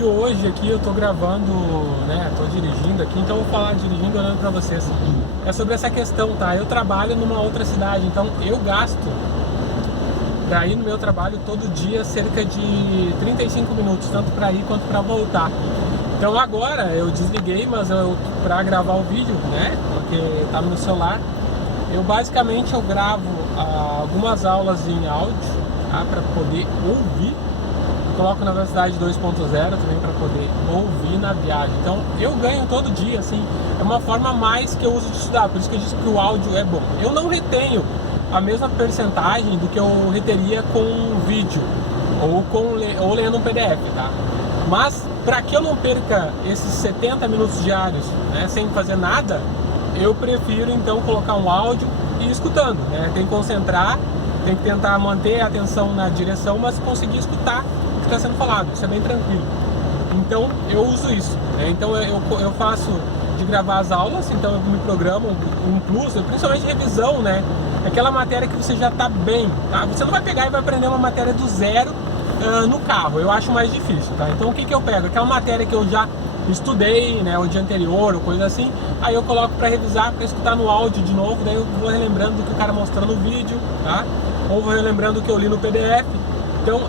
que hoje aqui eu tô gravando, né, tô dirigindo aqui, então eu vou falar dirigindo olhando pra vocês. É sobre essa questão, tá? Eu trabalho numa outra cidade, então eu gasto pra ir no meu trabalho todo dia cerca de 35 minutos, tanto pra ir quanto pra voltar. Então agora eu desliguei, mas pra gravar o vídeo, né, porque tá no meu celular, eu basicamente gravo algumas aulas em áudio, tá, pra poder ouvir. Coloco na velocidade 2.0 também para poder ouvir na viagem. Então eu ganho todo dia, assim, é uma forma a mais que eu uso de estudar, por isso que eu disse que o áudio é bom. Eu não retenho a mesma percentagem do que eu reteria com um vídeo ou lendo um PDF, tá? Mas para que eu não perca esses 70 minutos diários, né, sem fazer nada, eu prefiro então colocar um áudio e ir escutando, né? Tem que concentrar, tem que tentar manter a atenção na direção, mas conseguir escutar o que está sendo falado, isso é bem tranquilo. Então eu uso isso, né? Então eu faço de gravar as aulas, então eu me programo um plus, principalmente revisão, né? Aquela matéria que você já está bem, tá? Você não vai pegar e vai aprender uma matéria do zero no carro, eu acho mais difícil, tá? Então o que eu pego? Aquela matéria que eu já estudei, né, o dia anterior ou coisa assim, aí eu coloco para revisar, para escutar no áudio de novo, daí eu vou relembrando do que o cara mostrou no vídeo, tá? Ou vou relembrando do que eu li no PDF. Então,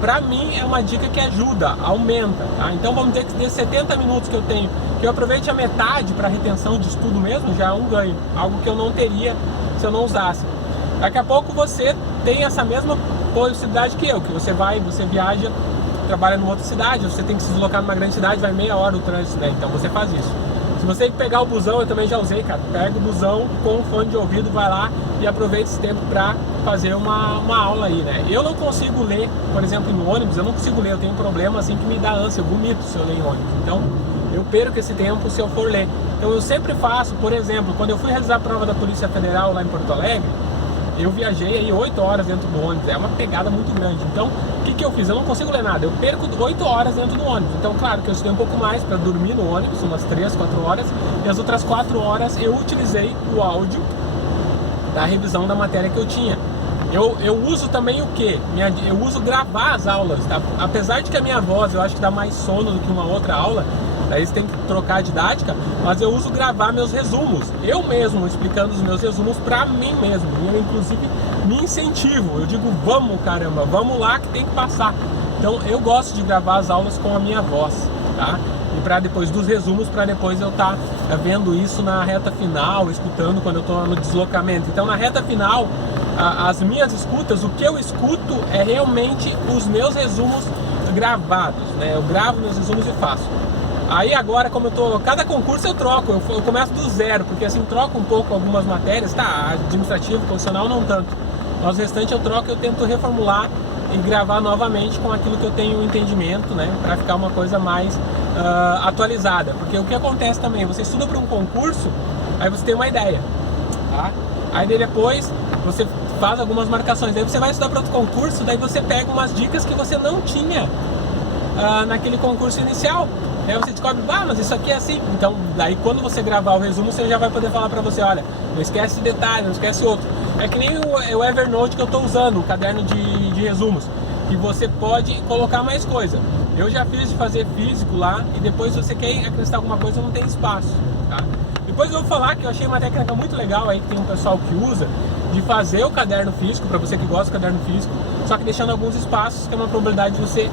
pra mim é uma dica que ajuda, aumenta, tá? Então vamos dizer que desses 70 minutos que eu tenho, que eu aproveite a metade para retenção de estudo mesmo, já é um ganho, algo que eu não teria se eu não usasse. Daqui a pouco você tem essa mesma possibilidade que eu, que você viaja, trabalha numa outra cidade, você tem que se deslocar numa grande cidade, vai meia hora o trânsito, né? Então você faz isso. Se você pegar o busão, eu também já usei, cara, pega o busão com o fone de ouvido, vai lá e aproveita esse tempo pra fazer uma aula aí, né? Eu não consigo ler, por exemplo, no ônibus, eu não consigo ler, eu tenho um problema assim que me dá ânsia, eu vomito se eu ler em ônibus. Então eu perco esse tempo se eu for ler. Então eu sempre faço, por exemplo, quando eu fui realizar a prova da Polícia Federal lá em Porto Alegre, eu viajei aí 8 horas dentro do ônibus, é uma pegada muito grande. Então, o que eu fiz? Eu não consigo ler nada, eu perco 8 horas dentro do ônibus. Então, claro que eu estudei um pouco mais para dormir no ônibus, umas 3, 4 horas, e as outras 4 horas eu utilizei o áudio da revisão da matéria que eu tinha. Eu uso também o quê? Eu uso gravar as aulas, tá? Apesar de que a minha voz eu acho que dá mais sono do que uma outra aula, daí você tem que trocar a didática, mas eu uso gravar meus resumos, eu mesmo explicando os meus resumos pra mim mesmo, e eu inclusive me incentivo, eu digo vamos caramba, vamos lá que tem que passar. Então eu gosto de gravar as aulas com a minha voz, tá? E para depois dos resumos, para depois eu estar vendo isso na reta final, escutando quando eu estou no deslocamento. Então na reta final, as minhas escutas, o que eu escuto é realmente os meus resumos gravados, né? Eu gravo meus resumos e faço. Aí agora, como cada concurso eu troco, eu começo do zero, porque assim, troco um pouco algumas matérias, tá, administrativo, profissional não tanto, mas o restante eu troco, eu tento reformular e gravar novamente com aquilo que eu tenho entendimento, né, para ficar uma coisa mais atualizada, porque o que acontece também, você estuda para um concurso, aí você tem uma ideia, tá, aí depois você faz algumas marcações, daí você vai estudar para outro concurso, daí você pega umas dicas que você não tinha naquele concurso inicial. Aí você descobre, mas isso aqui é assim. Então, daí quando você gravar o resumo, você já vai poder falar pra você, olha, não esquece esse detalhe, não esquece outro. É que nem o Evernote que eu tô usando, o caderno de resumos, que você pode colocar mais coisa. Eu já fiz de fazer físico lá, e depois se você quer acrescentar alguma coisa, não tem espaço, tá? Depois eu vou falar que eu achei uma técnica muito legal aí, que tem um pessoal que usa, de fazer o caderno físico, pra você que gosta do caderno físico, só que deixando alguns espaços, que é uma probabilidade de você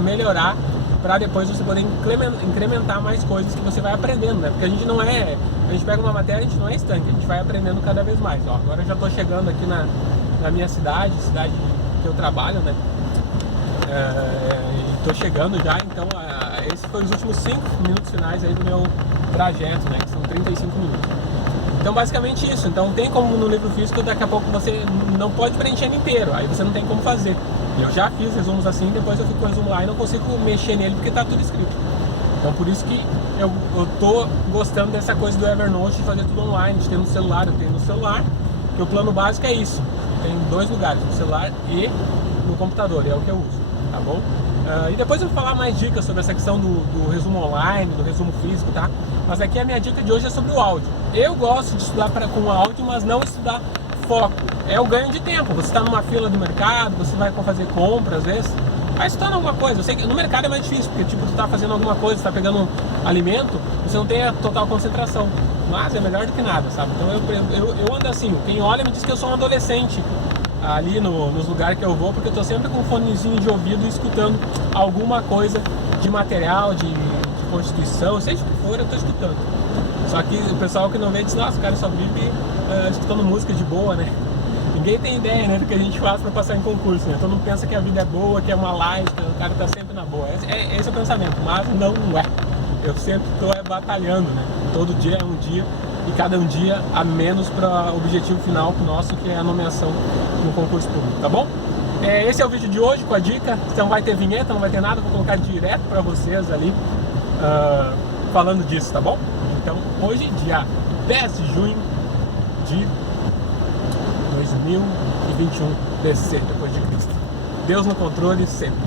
melhorar, para depois você poder incrementar mais coisas que você vai aprendendo, né? Porque a gente pega uma matéria, a gente não é estanque, a gente vai aprendendo cada vez mais. Ó, agora eu já estou chegando aqui na minha cidade que eu trabalho, né? Estou chegando já, então esses foram os últimos 5 minutos finais aí do meu trajeto, né? Que são 35 minutos. Então basicamente isso, então tem como no livro físico, daqui a pouco você não pode preencher ele inteiro, aí você não tem como fazer. Eu já fiz resumos assim, depois eu fico com o resumo lá e não consigo mexer nele porque tá tudo escrito. Então por isso que eu tô gostando dessa coisa do Evernote, de fazer tudo online, de ter no celular. Eu tenho no celular, que o plano básico é isso. Tem 2 lugares, no celular e no computador, e é o que eu uso, tá bom? E depois eu vou falar mais dicas sobre essa questão do resumo online, do resumo físico, tá? Mas aqui a minha dica de hoje é sobre o áudio. Eu gosto de estudar com áudio, mas não estudar foco. É o ganho de tempo. Você está numa fila do mercado, você vai fazer compra às vezes, vai escutando alguma coisa. Eu sei que no mercado é mais difícil, porque tipo, tu tá fazendo alguma coisa, tu tá pegando um alimento, você não tem a total concentração. Mas é melhor do que nada, sabe? Então eu ando assim, quem olha me diz que eu sou um adolescente ali nos lugares que eu vou, porque eu tô sempre com um fonezinho de ouvido escutando alguma coisa de material, de constituição, seja o que for, eu tô escutando. Só que o pessoal que não vê diz, nossa, o cara só vive escutando música de boa, né? Ninguém tem ideia, né, do que a gente faz pra passar em concurso, né? Todo mundo pensa que a vida é boa, que é uma light, que o cara tá sempre na boa. Esse é o pensamento, mas não é. Eu sempre tô batalhando, né? Todo dia é um dia e cada um dia a menos para o objetivo final nosso, que é a nomeação no concurso público, tá bom? Esse é o vídeo de hoje com a dica. Então vai ter vinheta, não vai ter nada, vou colocar direto para vocês ali falando disso, tá bom? Então hoje, dia 10 de junho de 2021 BC, depois de Cristo. Deus no controle sempre.